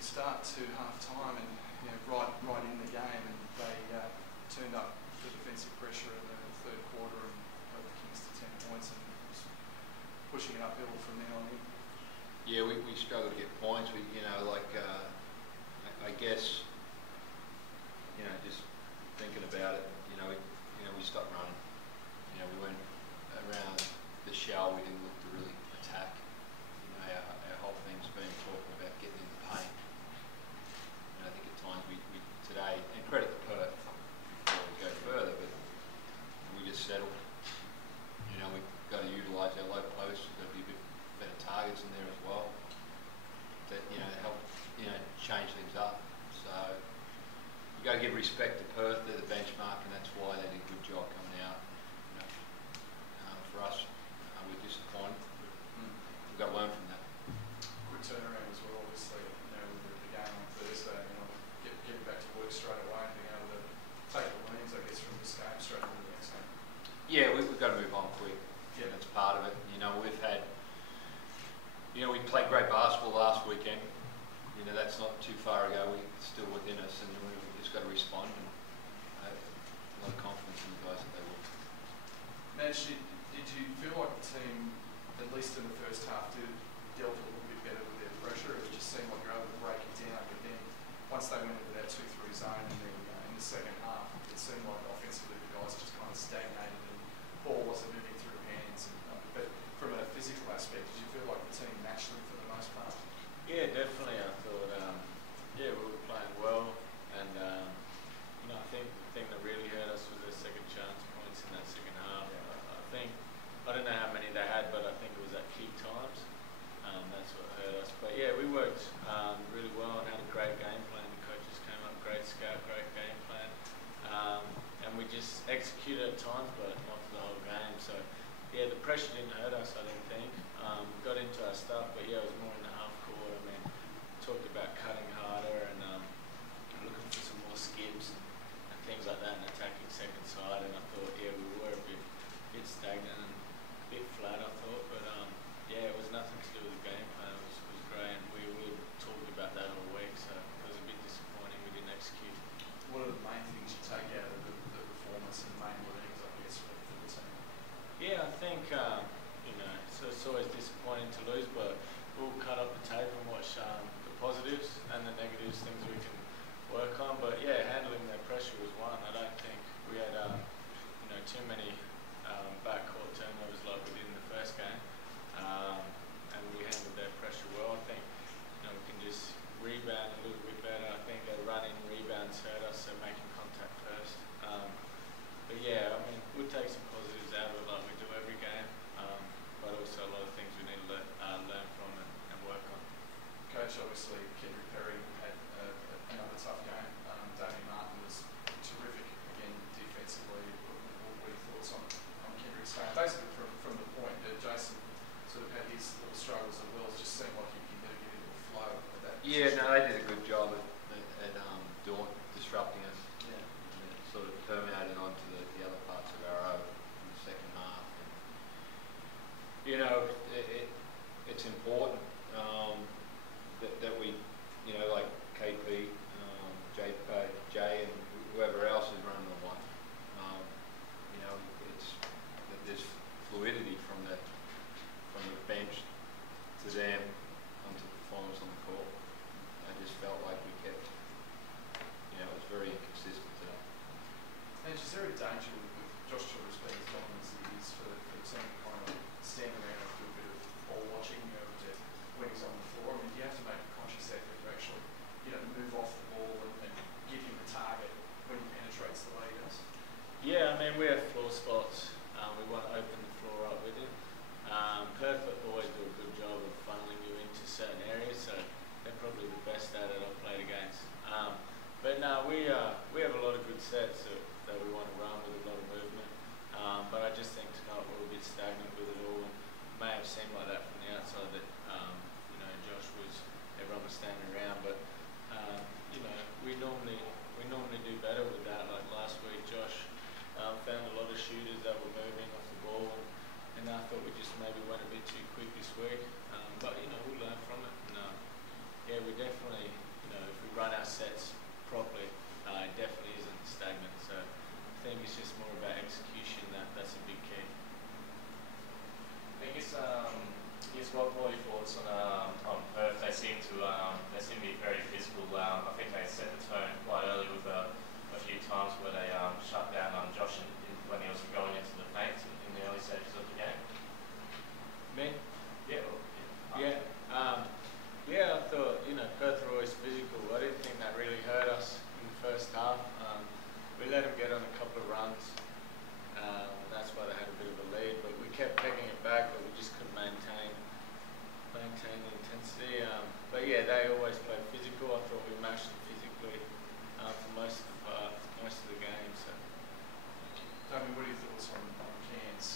good start to half-time and right in the game, and they turned up the defensive pressure in the third quarter and held the Kings to 10 points and was pushing it uphill from now on in. Yeah, we struggled to get points. We, I guess, just thinking about it, we stopped running. We went around the shell. We didn't look to really attack. Our whole thing's been talking about getting in the paint. And I think at times we today, and credit to Perth before we go further, but we just settled. We've got to utilise our low posts. There's got to be a bit better targets in there as well. That help change things up. So you got to give respect to Perth. They're the benchmark, and that's why they did a good job coming out. For us, we're disappointed. We've got to learn from that. Good turnaround as well, obviously. With the game on Thursday, getting back to work straight away and being able to take the learnings, I guess, from this game straight into the next game. Yeah, we've got to move on quick. Yeah, that's part of it. We've had. We played great basketball last weekend. That's not too far ago. It's still within us, and we've just got to respond. And I have a lot of confidence in the guys that they will. Madge, did you feel like the team, at least in the first half, dealt a little bit better with their pressure? It just seemed like you were able to break it down, but then once they went into that 2-3 zone in the second half, it seemed like offensively the guys just kind of stagnated and ball wasn't moving through hands. But from a physical aspect, did you feel like the team matched them for the most part? Yeah, definitely. I thought, we were playing well, and I think the thing that really hurt us was their second chance points in that second half. Yeah. I don't know how many they had, but I think it was at key times. That's what hurt us. But yeah, we worked really well and had a great game plan. The coaches came up, great scout, great game plan, and we just executed at times, but not for the whole game. So yeah, the pressure didn't hurt us, I didn't think. We got into our stuff, but yeah, it was more in the half court. Talked about cutting harder and looking for some more skips and things like that, and attacking second side. And I thought, yeah, we were a bit stagnant and a bit flat, I thought. But it was nothing to do with the game plan. It was great, and we talked about that all week. So it was a bit disappointing we didn't execute. What are the main things you take out of the performance and main learnings, I guess, for the team? Yeah, I think so it's always disappointing to lose, but we'll cut up the tape and watch the positives and the negatives, things we can work on. But yeah, handling their pressure was one. I don't think we had too many backcourt turnovers like we did in the first game, and we handled their pressure well. I think we can just rebound a little bit better. I think our running rebounds hurt us, so making contact first. But yeah, we'll take some positives out of it like we do every game, but also a lot of things we need to learn from and work on. Coach, obviously, Kendrick Perry had another tough game. Damien Martin was terrific again defensively. What are your thoughts on Kendrick's game? Basically, from the point that Jason sort of had his little struggles at Wells, just seemed like he could never get into a flow of that. Yeah, no, they did a good job at disrupting us. Yeah. And it sort of permeated onto the other parts of our own in the second half. And, it's important that we, like KP, Jay, and whoever else is running the one. It's that there's fluidity from the bench to them onto performance on the court. I just felt like we kept, it was very inconsistent today. And is there a danger with Josh Childress being as dominant as he is for the team to kind of stand around and do a bit of ball watching, when he's on the floor? Do you have to make a conscious effort to actually, move off the ball and give him the target when he penetrates the way he does? Yeah, we have floor spots. We want to open the floor up with him. Perth always do a good job of funneling you into certain areas, so they're probably the best at it I've played against. But no, we have a lot of good sets that we want to run with a lot of movement. But I just think tonight we're a bit stagnant with it all, and it may have seemed like that from the outside that everyone was standing around. But we normally do better with that. Like last week, Josh found a lot of shooters that were moving off the ball, and I thought we just maybe went a bit too quick this week. But we'll learn from it. And, we definitely maintain the intensity. But yeah, they always play physical. I thought we matched them physically for most of the game. So. Damien, what are your thoughts on Cairns